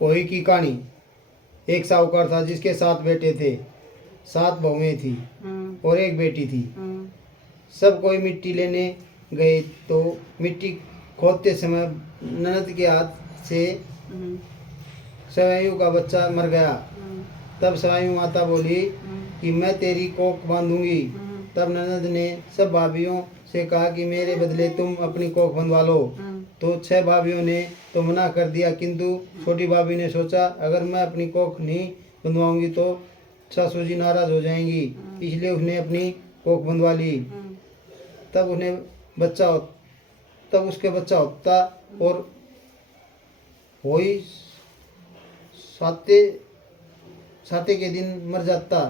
पोही की कहानी। एक साहूकार था जिसके 7 बेटे थे, 7 बहुएं थी और एक बेटी थी। सब कोई मिट्टी लेने गए तो मिट्टी खोदते समय ननद के हाथ से सवायु का बच्चा मर गया। तब सवायु माता बोली कि मैं तेरी कोख बांधूंगी। तब ननद ने सब भाभीियों से कहा कि मेरे बदले तुम अपनी कोख बंधवा लो। तो 6 भाभीियों ने तो मना कर दिया, किंतु छोटी भाभी ने सोचा अगर मैं अपनी कोख नहीं बंधवाऊंगी तो सासू जी नाराज हो जाएंगी, इसलिए उसने अपनी कोख बंधवा ली। तब उसके बच्चा होता और वही साते के दिन मर जाता।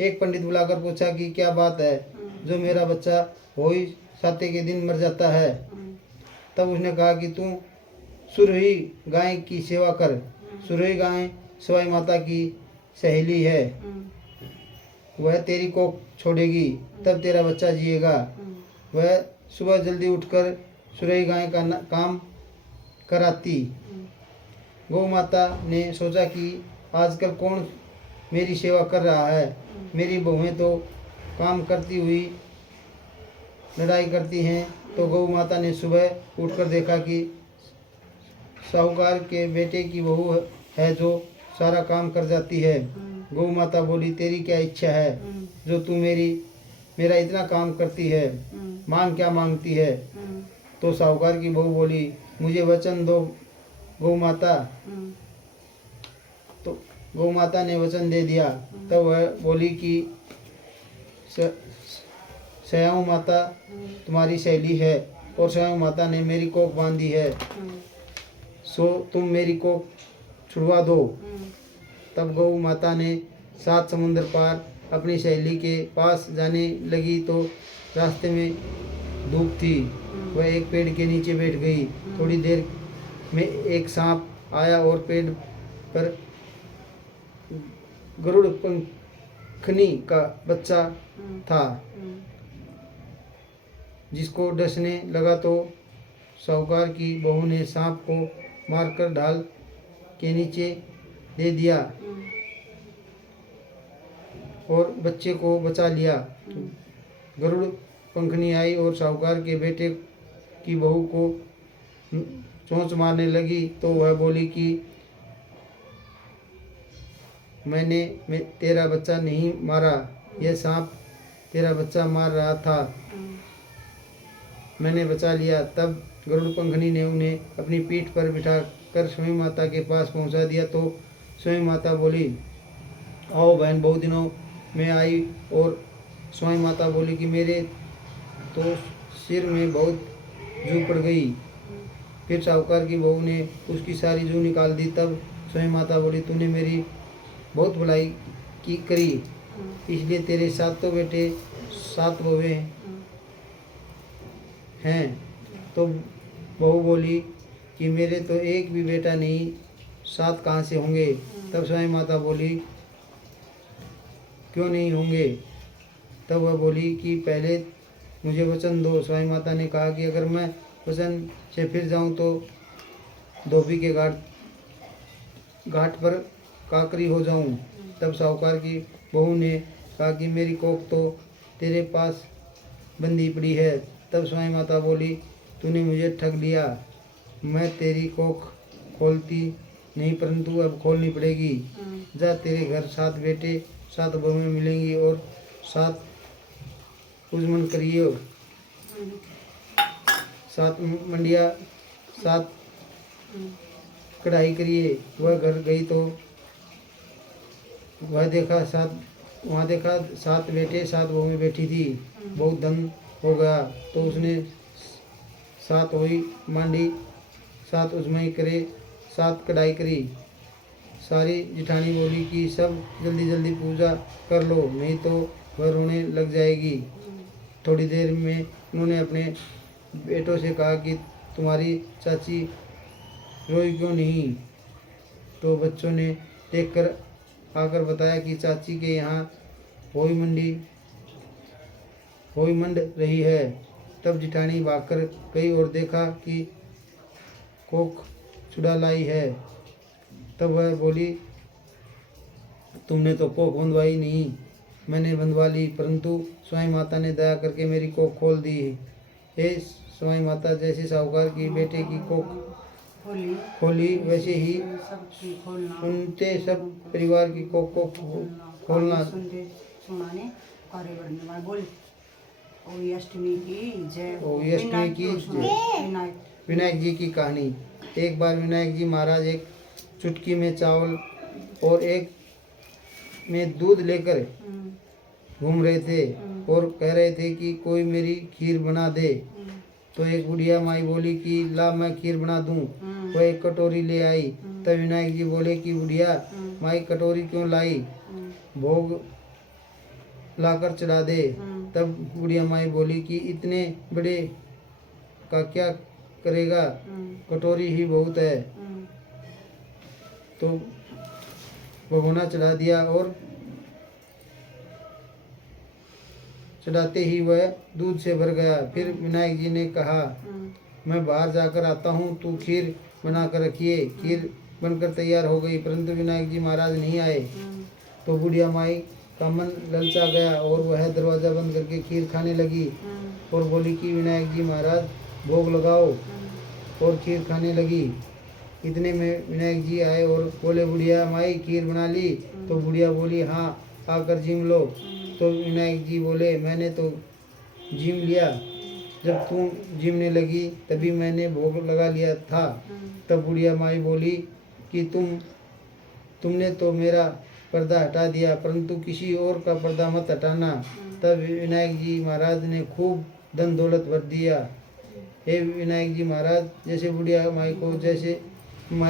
एक पंडित बुलाकर पूछा कि क्या बात है जो मेरा बच्चा वही साते के दिन मर जाता है। तब उसने कहा कि तू सुरही गाय की सेवा कर। सुरही गाय सवाई माता की सहेली है, वह तेरी को छोड़ेगी तब तेरा बच्चा जिएगा। वह सुबह जल्दी उठकर सुरही गाय का काम कराती। गौ माता ने सोचा कि आजकल कौन मेरी सेवा कर रहा है, मेरी बहुएं तो काम करती हुई लड़ाई करती हैं। तो गौ माता ने सुबह उठकर देखा कि साहूकार के बेटे की बहू है जो सारा काम कर जाती है। गौ माता बोली तेरी क्या इच्छा है जो तू मेरा इतना काम करती है, मांग क्या मांगती है। तो साहूकार की बहू बोली मुझे वचन दो गौ माता। तो गौ माता ने वचन दे दिया। तब वह बोली कि सयाऊ माता तुम्हारी सहेली है और सयाऊ माता ने मेरी कोख बांधी है, सो तुम मेरी कोख छुड़वा दो। तब गौ माता ने 7 समुद्र पार अपनी सहेली के पास जाने लगी तो रास्ते में धूप थी। वह एक पेड़ के नीचे बैठ गई। थोड़ी देर में एक सांप आया और पेड़ पर गरुड़ पंखनी का बच्चा था, जिसको डसने लगा। तो साहूकार की बहू ने सांप को मारकर ढाल के नीचे दे दिया और बच्चे को बचा लिया। गरुड़ पंखनी आई और साहूकार के बेटे की बहू को चोंच मारने लगी। तो वह बोली कि मैंने तेरा बच्चा नहीं मारा, यह सांप तेरा बच्चा मार रहा था, मैंने बचा लिया। तब गरुड़ पंखनी ने उन्हें अपनी पीठ पर बिठाकर स्वामी माता के पास पहुंचा दिया। तो स्वामी माता बोली आओ बहन, बहुत दिनों में आई। और स्वामी माता बोली कि मेरे तो सिर में बहुत जू पड़ गई। फिर साहूकार की बहू ने उसकी सारी जू निकाल दी। तब स्वामी माता बोली तूने मेरी बहुत भलाई करी, इसलिए तेरे 7 बेटे 7 बहुएं हैं। तो बहू बोली कि मेरे तो एक भी बेटा नहीं, 7 कहाँ से होंगे। तब स्वामी माता बोली क्यों नहीं होंगे। तब वह बोली कि पहले मुझे वचन दो। स्वामी माता ने कहा कि अगर मैं वचन से फिर जाऊं तो धोबी के घाट पर काकरी हो जाऊं। तब साहूकार की बहू ने कहा कि मेरी कोख तो तेरे पास बंधी पड़ी है। तब स्वामी माता बोली तूने मुझे ठग लिया, मैं तेरी कोख खोलती नहीं, परंतु अब खोलनी पड़ेगी। जा, तेरे घर 7 बेटे 7 बहुएं मिलेंगी और 7 उजमन करियो, 7 मंडिया 7 कढ़ाई करिए। वह घर गई तो वहाँ देखा 7 बेटे 7 बहुएं बैठी थी। बहुत धन हो गया तो उसने 7 हुई मांडी, 7 उजमाई करे, 7 कढ़ाई करी। सारी जिठानी बोली कि सब जल्दी जल्दी पूजा कर लो, नहीं तो वह रोने लग जाएगी। थोड़ी देर में उन्होंने अपने बेटों से कहा कि तुम्हारी चाची रोई क्यों नहीं। तो बच्चों ने देखकर आकर बताया कि चाची के यहाँ होई मंड रही है। तब जिठानी भागकर गई और देखा कि कोख छुड़ा लाई है। तब वह बोली, तुमने तो कोख बंधवाई नहीं, मैंने बंधवा ली, परंतु स्वामी माता ने दया करके मेरी कोख खोल दी। हे स्वामी माता, जैसे साहूकार की बेटे की कोख खोली वैसे ही सुनते सब परिवार की कोख को खोलना। अष्टमी की जय। विनायक जी की कहानी। एक बार विनायक जी महाराज एक चुटकी में चावल और एक में दूध लेकर घूम रहे थे और कह रहे थे कि कोई मेरी खीर बना दे। तो एक बुढ़िया माई बोली कि ला मैं खीर बना दूं। वो एक कटोरी ले आई। तब विनायक जी बोले कि बुढ़िया माई कटोरी क्यों लाई, भोग लाकर चढ़ा दे। तब बुढ़िया माई बोली कि इतने बड़े का क्या करेगा, कटोरी ही बहुत है। तो भगोना चढ़ा दिया और चढ़ाते ही वह दूध से भर गया। फिर विनायक जी ने कहा, मैं बाहर जाकर आता हूँ, तू खीर बना कर रखिए। खीर बनकर तैयार हो गई, परंतु विनायक जी महाराज नहीं आए। तो बुढ़िया माई का मन ललचा गया और वह दरवाज़ा बंद करके खीर खाने लगी और बोली कि विनायक जी महाराज भोग लगाओ, और खीर खाने लगी। इतने में विनायक जी आए और बोले, बुढ़िया माई खीर बना ली। तो बुढ़िया बोली, हाँ आकर जिम लो। तो विनायक जी बोले, मैंने तो जिम लिया, जब तू जिमने लगी तभी मैंने भोग लगा लिया था। तब बुढ़िया माई बोली कि तुमने तो मेरा पर्दा हटा दिया, परंतु किसी और का पर्दा मत हटाना। तब विनायक जी महाराज ने खूब धन दौलत भर दिया। हे विनायक जी महाराज, जैसे बुढ़िया माई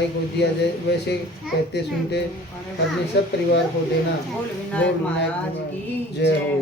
को दिया वैसे कहते सुनते अपने सब परिवार को देना। बोल विनायक की जय हो।